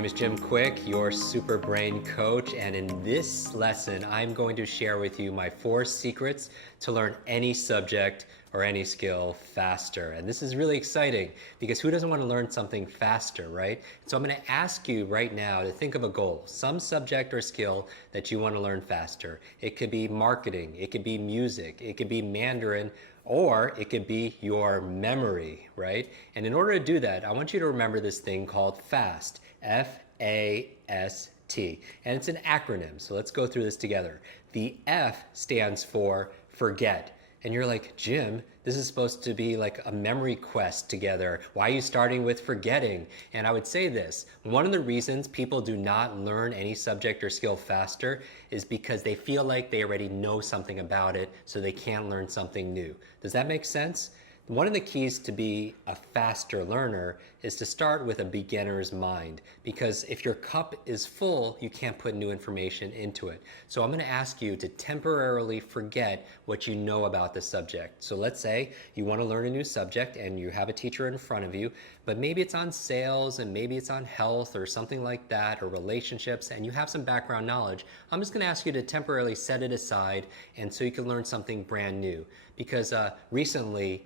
name is Jim Quick, your Super Brain Coach, and in this lesson, I'm going to share with you my 4 secrets to learn any subject or any skill faster. And this is really exciting because who doesn't want to learn something faster, right? So I'm going to ask you right now to think of a goal, some subject or skill that you want to learn faster. It could be marketing, it could be music, it could be Mandarin, or it could be your memory, right? And in order to do that, I want you to remember this thing called FAST, F-A-S-T. And it's an acronym, so let's go through this together. The F stands for forget. And you're like, Jim, this is supposed to be like a memory quest together. Why are you starting with forgetting? And I would say this, one of the reasons people do not learn any subject or skill faster is because they feel like they already know something about it, so they can't learn something new. Does that make sense? One of the keys to be a faster learner is to start with a beginner's mind, because if your cup is full, you can't put new information into it. So I'm going to ask you to temporarily forget what you know about the subject. So let's say you want to learn a new subject and you have a teacher in front of you, but maybe it's on sales and maybe it's on health or something like that, or relationships, and you have some background knowledge. I'm just going to ask you to temporarily set it aside and so you can learn something brand new. Because recently,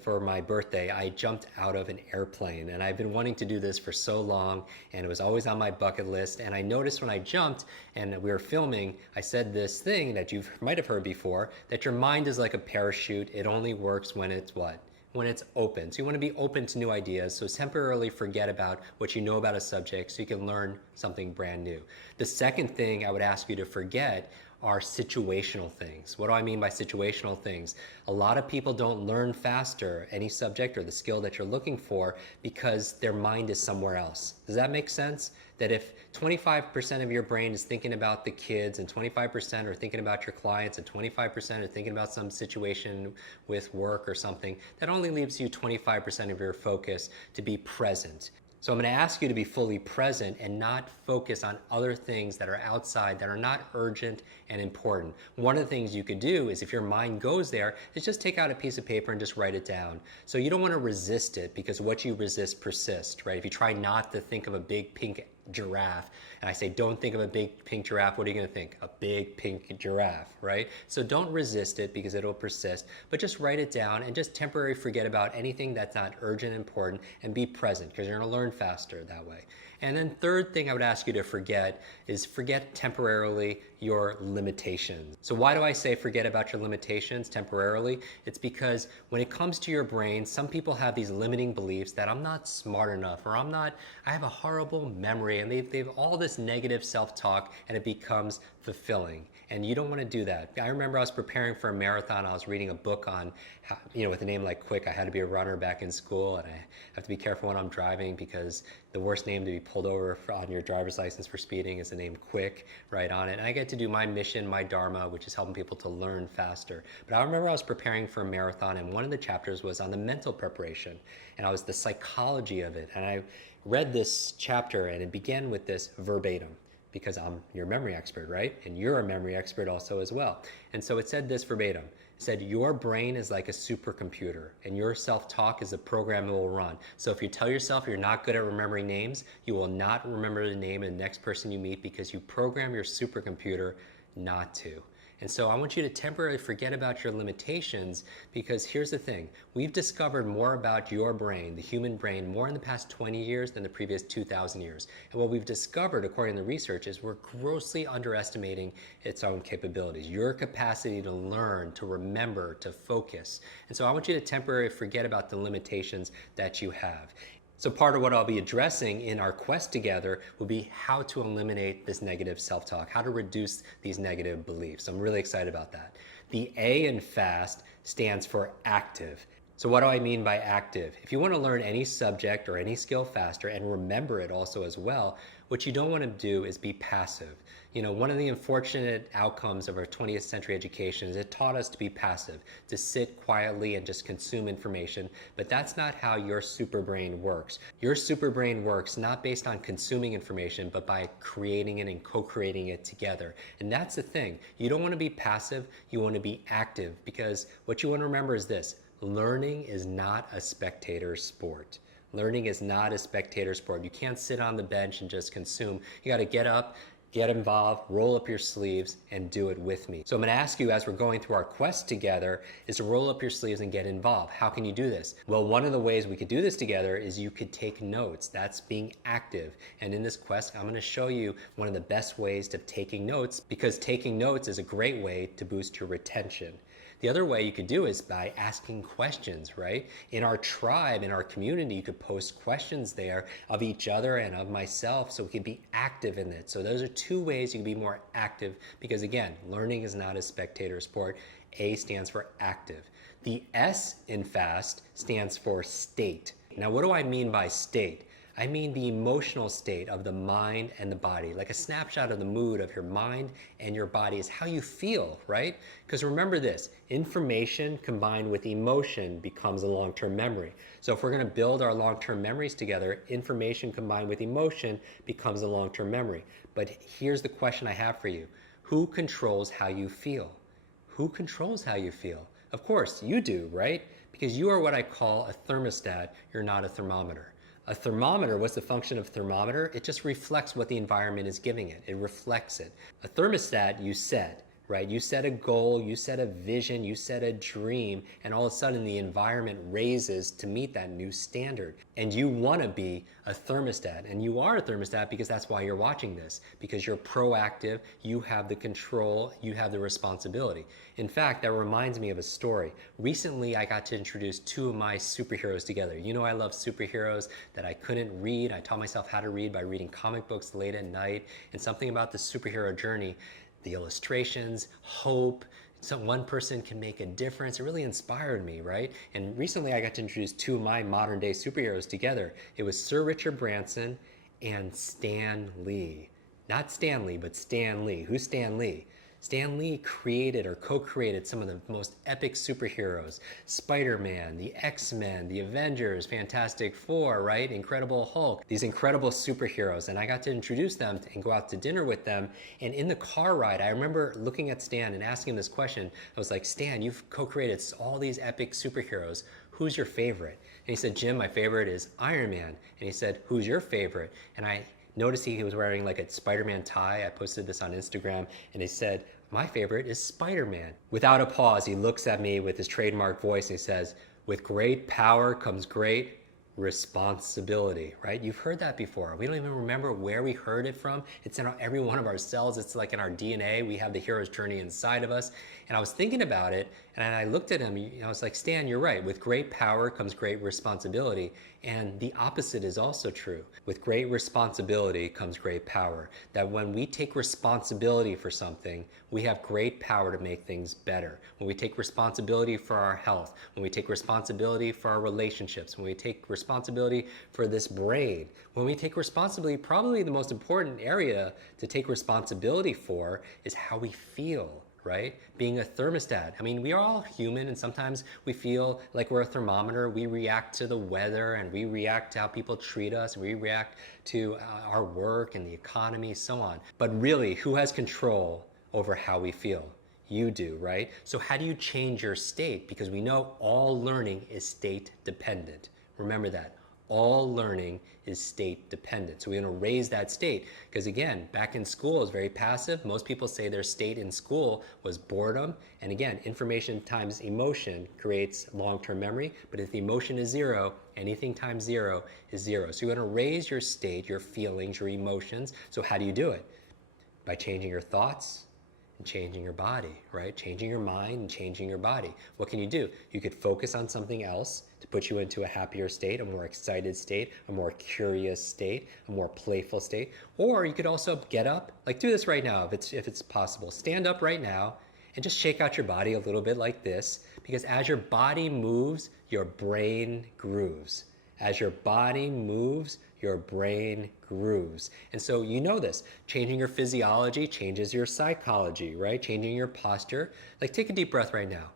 for my birthday, I jumped out of an airplane, and I've been wanting to do this for so long, and it was always on my bucket list. And I noticed when I jumped and we were filming, I said this thing that you might have heard before, that your mind is like a parachute. It only works when it's what? When it's open. So you want to be open to new ideas. So temporarily forget about what you know about a subject so you can learn something brand new. The second thing I would ask you to forget are situational things. What do I mean by situational things? A lot of people don't learn faster any subject or the skill that you're looking for because their mind is somewhere else. Does that make sense? That if 25% of your brain is thinking about the kids and 25% are thinking about your clients and 25% are thinking about some situation with work or something, that only leaves you 25% of your focus to be present. So I'm going to ask you to be fully present and not focus on other things that are outside, that are not urgent and important. One of the things you could do is, if your mind goes there, is just take out a piece of paper and just write it down. So you don't want to resist it, because what you resist persists, right? If you try not to think of a big pink giraffe, and I say don't think of a big pink giraffe, what are you going to think? A big pink giraffe, right? So don't resist it because it'll persist, but just write it down and just temporarily forget about anything that's not urgent and important, and be present, because you're going to learn faster that way. And then third thing I would ask you to forget is forget temporarily your limitations. So why do I say forget about your limitations temporarily? It's because when it comes to your brain, some people have these limiting beliefs that I'm not smart enough, or I have a horrible memory, and they've all this negative self-talk, and it becomes fulfilling. And you don't want to do that. I remember I was preparing for a marathon. I was reading a book on how, with a name like Quick, I had to be a runner back in school, and I have to be careful when I'm driving, because the worst name to be pulled over on your driver's license for speeding is the name Quick right on it. And I get to do my mission, my dharma, which is helping people to learn faster. But I remember I was preparing for a marathon, and one of the chapters was on the mental preparation, and I was the psychology of it. And I read this chapter, and it began with this verbatim, because I'm your memory expert, right? And you're a memory expert also as well. And so it said this verbatim. It said, your brain is like a supercomputer, and your self-talk is a program that will run. So if you tell yourself you're not good at remembering names, you will not remember the name of the next person you meet, because you program your supercomputer not to. And so I want you to temporarily forget about your limitations, because here's the thing. We've discovered more about your brain, the human brain, more in the past 20 years than the previous 2,000 years. And what we've discovered, according to research, is we're grossly underestimating its own capabilities, your capacity to learn, to remember, to focus. And so I want you to temporarily forget about the limitations that you have. So part of what I'll be addressing in our quest together will be how to eliminate this negative self-talk, how to reduce these negative beliefs. I'm really excited about that. The A in FAST stands for active. So what do I mean by active? If you want to learn any subject or any skill faster and remember it also as well, what you don't want to do is be passive. One of the unfortunate outcomes of our 20th century education is it taught us to be passive, to sit quietly and just consume information, but that's not how your super brain works. Your super brain works not based on consuming information, but by creating it and co-creating it together. And that's the thing. You don't want to be passive, you want to be active, because what you want to remember is this: learning is not a spectator sport. Learning is not a spectator sport. You can't sit on the bench and just consume. You got to get up, get involved, roll up your sleeves, and do it with me. So I'm gonna ask you, as we're going through our quest together, is to roll up your sleeves and get involved. How can you do this? Well, one of the ways we could do this together is you could take notes. That's being active. And in this quest, I'm gonna show you one of the best ways to taking notes, because taking notes is a great way to boost your retention. The other way you could do is by asking questions, right? In our tribe, in our community, you could post questions there of each other and of myself, so we could be active in it. So those are two ways you can be more active, because again, learning is not a spectator sport. A stands for active. The S in FAST stands for state. Now, what do I mean by state? I mean the emotional state of the mind and the body. Like a snapshot of the mood of your mind and your body is how you feel, right? Because remember this, information combined with emotion becomes a long-term memory. So if we're gonna build our long-term memories together, information combined with emotion becomes a long-term memory. But here's the question I have for you. Who controls how you feel? Who controls how you feel? Of course, you do, right? Because you are what I call a thermostat, you're not a thermometer. A thermometer, what's the function of a thermometer? It just reflects what the environment is giving it. It reflects it. A thermostat, you set, right? You set a goal, you set a vision, you set a dream, and all of a sudden the environment raises to meet that new standard. And you want to be a thermostat, and you are a thermostat because that's why you're watching this, because you're proactive, you have the control, you have the responsibility. In fact, that reminds me of a story. Recently, I got to introduce two of my superheroes together. You know I love superheroes that I couldn't read. I taught myself how to read by reading comic books late at night, and something about the superhero journey, the illustrations, hope, one person can make a difference. It really inspired me, right? And recently I got to introduce two of my modern day superheroes together. It was Sir Richard Branson and Stan Lee. Not Stan Lee, but Stan Lee. Who's Stan Lee? Stan Lee created or co-created some of the most epic superheroes. Spider-Man, the X-Men, the Avengers, Fantastic Four, right? Incredible Hulk. These incredible superheroes. And I got to introduce them and go out to dinner with them. And in the car ride, I remember looking at Stan and asking him this question. I was like, Stan, you've co-created all these epic superheroes. Who's your favorite? And he said, Jim, my favorite is Iron Man. And he said, who's your favorite? And I noticed he was wearing like a Spider-Man tie. I posted this on Instagram, and he said, my favorite is Spider-Man. Without a pause, he looks at me with his trademark voice and he says, with great power comes great responsibility, right? You've heard that before. We don't even remember where we heard it from. It's in every one of our cells. It's like in our DNA. We have the hero's journey inside of us. And I was thinking about it, and I looked at him, and I was like, Stan, you're right. With great power comes great responsibility. And the opposite is also true. With great responsibility comes great power. That when we take responsibility for something, we have great power to make things better. When we take responsibility for our health, when we take responsibility for our relationships, when we take responsibility for this brain, when we take responsibility, probably the most important area to take responsibility for is how we feel. Right? Being a thermostat. I mean, we are all human, and sometimes we feel like we're a thermometer. We react to the weather, and we react to how people treat us. We react to our work and the economy, so on. But really, who has control over how we feel? You do, right? So how do you change your state? Because we know all learning is state dependent. Remember that. All learning is state dependent. So we're going to raise that state, because again, back in school, it was very passive. Most people say their state in school was boredom. And again, information times emotion creates long-term memory. But if the emotion is zero, anything times zero is zero. So you're going to raise your state, your feelings, your emotions. So how do you do it? By changing your thoughts and changing your body, right? Changing your mind and changing your body. What can you do? You could focus on something else to put you into a happier state, a more excited state, a more curious state, a more playful state. Or you could also get up, like do this right now if it's possible. Stand up right now and just shake out your body a little bit like this, because as your body moves, your brain grooves. As your body moves, your brain grooves. And so you know this, changing your physiology changes your psychology, right? Changing your posture. Like take a deep breath right now.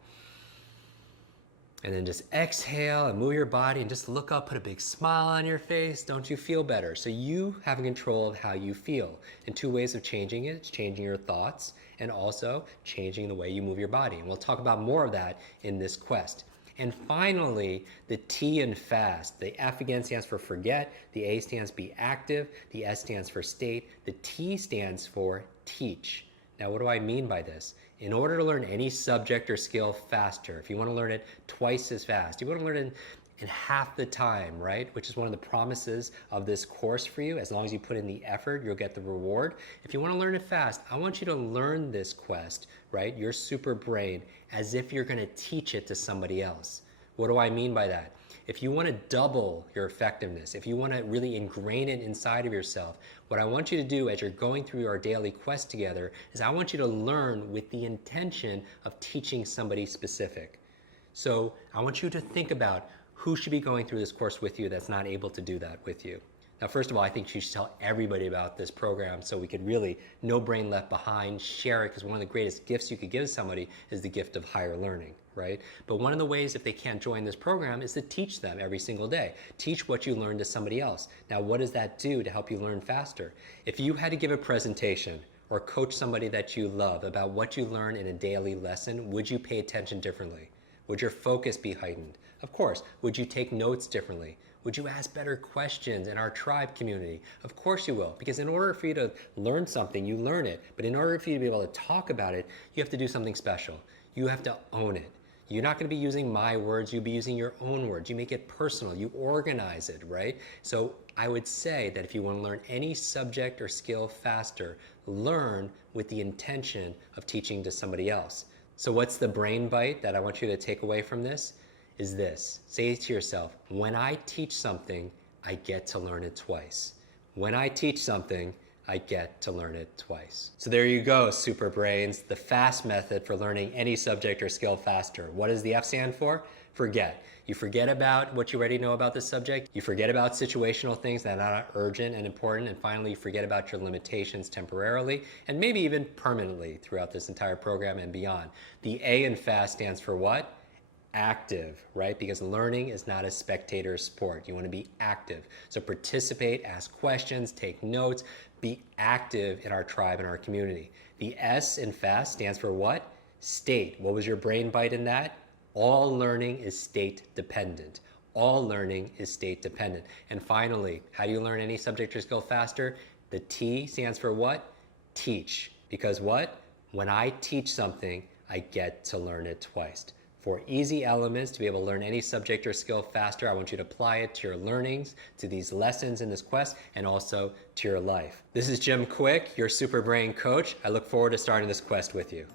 And then just exhale and move your body and just look up, put a big smile on your face. Don't you feel better? So you have control of how you feel. And two ways of changing it, it's changing your thoughts and also changing the way you move your body. And we'll talk about more of that in this quest. And finally, the T in FAST. The F again stands for forget, the A stands be active, the S stands for state, the T stands for teach. Now, what do I mean by this? In order to learn any subject or skill faster, if you want to learn it twice as fast, you want to learn it in half the time, right? Which is one of the promises of this course for you. As long as you put in the effort, you'll get the reward. If you want to learn it fast, I want you to learn this quest, right? Your super brain, as if you're going to teach it to somebody else. What do I mean by that? If you want to double your effectiveness, if you want to really ingrain it inside of yourself, what I want you to do as you're going through our daily quest together is I want you to learn with the intention of teaching somebody specific. So I want you to think about who should be going through this course with you that's not able to do that with you. Now, first of all, I think you should tell everybody about this program so we could really, no brain left behind, share it, because one of the greatest gifts you could give somebody is the gift of higher learning, right? But one of the ways if they can't join this program is to teach them every single day. Teach what you learned to somebody else. Now, what does that do to help you learn faster? If you had to give a presentation or coach somebody that you love about what you learn in a daily lesson, would you pay attention differently? Would your focus be heightened? Of course. Would you take notes differently? Would you ask better questions in our tribe community? Of course you will, because in order for you to learn something, you learn it. But in order for you to be able to talk about it, you have to do something special. You have to own it. You're not going to be using my words, you'll be using your own words. You make it personal, you organize it, right? So I would say that if you want to learn any subject or skill faster, learn with the intention of teaching to somebody else. So what's the brain bite that I want you to take away from this? Is this. Say to yourself, when I teach something, I get to learn it twice. When I teach something, I get to learn it twice. So there you go, super brains, the FAST method for learning any subject or skill faster. What does the F stand for? Forget. You forget about what you already know about the subject. You forget about situational things that are not urgent and important. And finally, you forget about your limitations temporarily and maybe even permanently throughout this entire program and beyond. The A in FAST stands for what? Active, right? Because learning is not a spectator sport. You want to be active. So participate, ask questions, take notes, be active in our tribe and our community. The S in FAST stands for what? State. What was your brain bite in that? All learning is state dependent. All learning is state dependent. And finally, how do you learn any subject or skill faster? The T stands for what? Teach. Because what? When I teach something, I get to learn it twice. For easy elements to be able to learn any subject or skill faster, I want you to apply it to your learnings, to these lessons in this quest, and also to your life. This is Jim Kwik, your Super Brain Coach. I look forward to starting this quest with you.